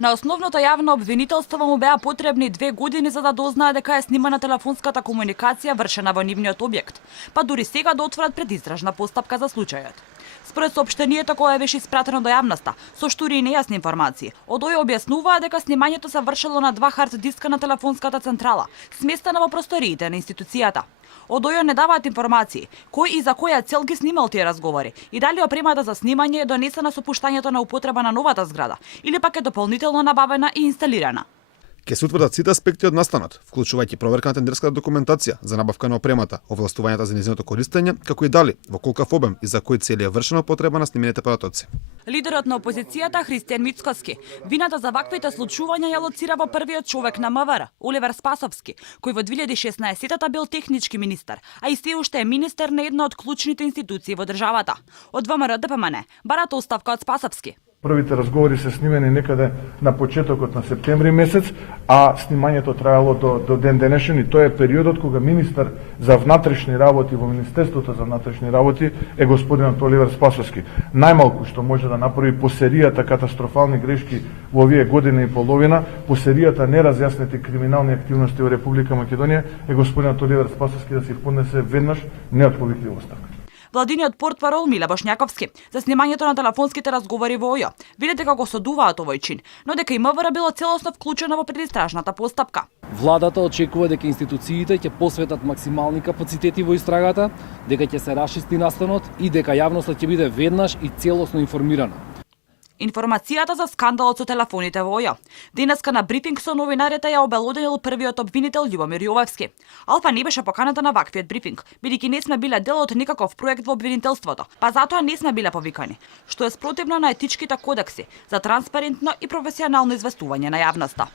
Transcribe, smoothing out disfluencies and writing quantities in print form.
На основното јавно обвинителство му беа потребни 2 години за да дознае дека е снимана телефонската комуникација вршена во нивниот објект, па дури сега да отворат предистражна постапка за случајот. Според соопштението кое беше испратено до јавноста, со штури и нејасни информации, ОДОЈ објаснуваа дека снимањето се вршело на 2 хард диска на телефонската централа, сместена во просториите на институцијата. ОДОЈ не даваат информации кој и за која цел ги снимал тие разговори и дали опремата за снимање е донесена со пуштањето на употреба на новата зграда или пак е дополнително набавена и инсталирана. Ке се утврдат сите аспекти од настанот, вклучувајќи проверка на тендерската документација за набавка на опремата, овластувањата за нејзиното користење, како и дали во колкав обем и за кои цели е вршена употреба на снимените протоци. Лидерот на опозицијата Христијан Мицкоски вината за ваквите случувања ја лоцира во првиот човек на МВР, Оливер Спасовски, кој во 2016-та бил технички министер, а и се уште е министер на една од клучните институции во државата. Од ВМРО-ДПМН барат оставка од Спасовски. Првите разговори се снимени некаде на почетокот на септември месец, а снимањето траело до ден денешен и тоа е периодот кога министер за внатрешни работи во Министерството за внатрешни работи е господинот Оливер Спасовски. Најмалку што може да направи по серијата катастрофални грешки во овие година и половина, по серијата неразјаснети криминални активности во Република Македонија е господинот Оливер Спасовски да се поднесе веднаш неотповиклива оставка. Владиниот портпарол Миле Бошњаковски за снимањето на телефонските разговори во ОЈО видите како осудуваат овој чин, но дека и МВР било целосно вклучено во предистражната постапка. Владата очекува дека институциите ќе посветат максимални капацитети во истрагата, дека ќе се расчисти настанот и дека јавноста ќе биде веднаш и целосно информирана. Информацијата за скандалот со телефоните во ОЈО денеска на брифинг со новинарите ја обелоденил првиот обвинител Љубомир Јовевски. Алфа не беше поканата на ваквиот брифинг, бидејќи не сме биле дел од никаков проект во обвинителството, па затоа не сме биле повикани, што е спротивно на етичките кодекси за транспарентно и професионално известување на јавноста.